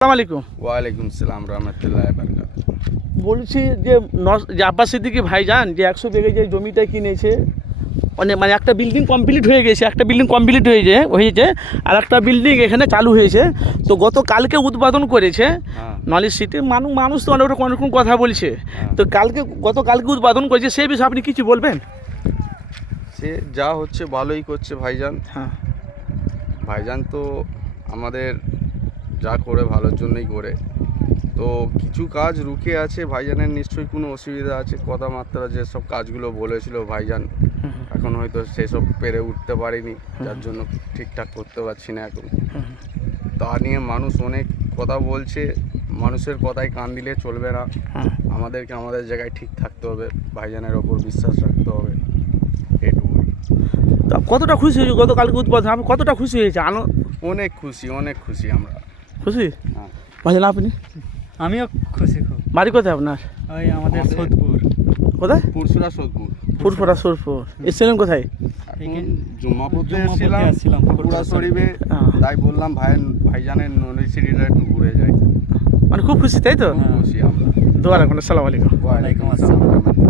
আসসালামু আলাইকুম। ওয়ালাইকুম সালাম রহমতুল্লাহ বলছি যে যে আব্বাস সিদ্দিকি ভাইজান যে একশো বিঘে যে জমিটা কিনেছে মানে মানে একটা বিল্ডিং কমপ্লিট হয়ে গেছে একটা বিল্ডিং কমপ্লিট হয়েছে হয়েছে আর একটা বিল্ডিং এখানে চালু হয়েছে। তো গত কালকে উদ্বোধন করেছে। হ্যাঁ। নলেজ সিটি মানুষ মানুষ তো অনেক রকম অনেক রকম কথা বলছে। তো কালকে গত কালকে উদ্বোধন করেছে সেই বিষয়ে আপনি কিছু বলবেন? সে যা হচ্ছে ভালোই করছে ভাইজান। হ্যাঁ। ভাইজান তো আমাদের যা করে ভালোর জন্যই করে। তো কিছু কাজ রুকে আছে ভাইজানের নিশ্চয়ই কোনো অসুবিধা আছে কথাবার্তা যেসব কাজগুলো বলেছিল ভাইজান এখন হয়তো সেসব পেরে উঠতে পারিনি যার জন্য ঠিকঠাক করতে পারছি না এখন। তা নিয়ে মানুষ অনেক কথা বলছে মানুষের কথায় কান দিলে চলবে না। হ্যাঁ। আমাদেরকে আমাদের জায়গায় ঠিক থাকতে হবে ভাইজানের ওপর বিশ্বাস রাখতে হবে এটুকুই। কতটা খুশি হয়েছে গত কালকে উদ্বোধন আপনি কতটা খুশি হয়েছে? আনো অনেক খুশি অনেক খুশি আমরা। খুশি? হ্যাঁ। ভাইজান আপনি আমিও খুশি খুব। বাড়ি কোথায় আপনার? ওই আমাদের সোদপুর। কোথায়? পুরসুরা সোদপুর। ফুরফুরা সুরপুর এসেছিলেন কোথায়? এখন জমা পড়তে জুম্মা পড়তে এসেছিলাম পুরা শরীফে। হ্যাঁ। তাই বললাম ভাই ভাইজানের নলিসিটিটা একটু ঘুরে যাই। মানে খুব খুশি তাই তো। খুশি আমরা। দোয়া রাখুন আসসালামু আলাইকুম। ওয়ালাইকুম আসসালাম।